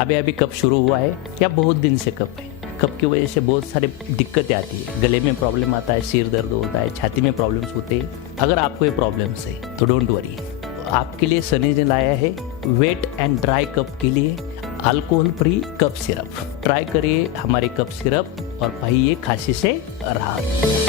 अभी अभी कफ शुरू हुआ है या बहुत दिन से कफ है, कफ की वजह से बहुत सारी दिक्कतें आती है, गले में प्रॉब्लम आता है, सिर दर्द होता है, छाती में प्रॉब्लम्स होते हैं। अगर आपको ये प्रॉब्लम्स है तो डोंट वरी, आपके लिए सनी ने लाया है वेट एंड ड्राई कफ के लिए alcohol free cough syrup. Try करिए हमारे कफ सिरप और पाइए खांसी से राहत।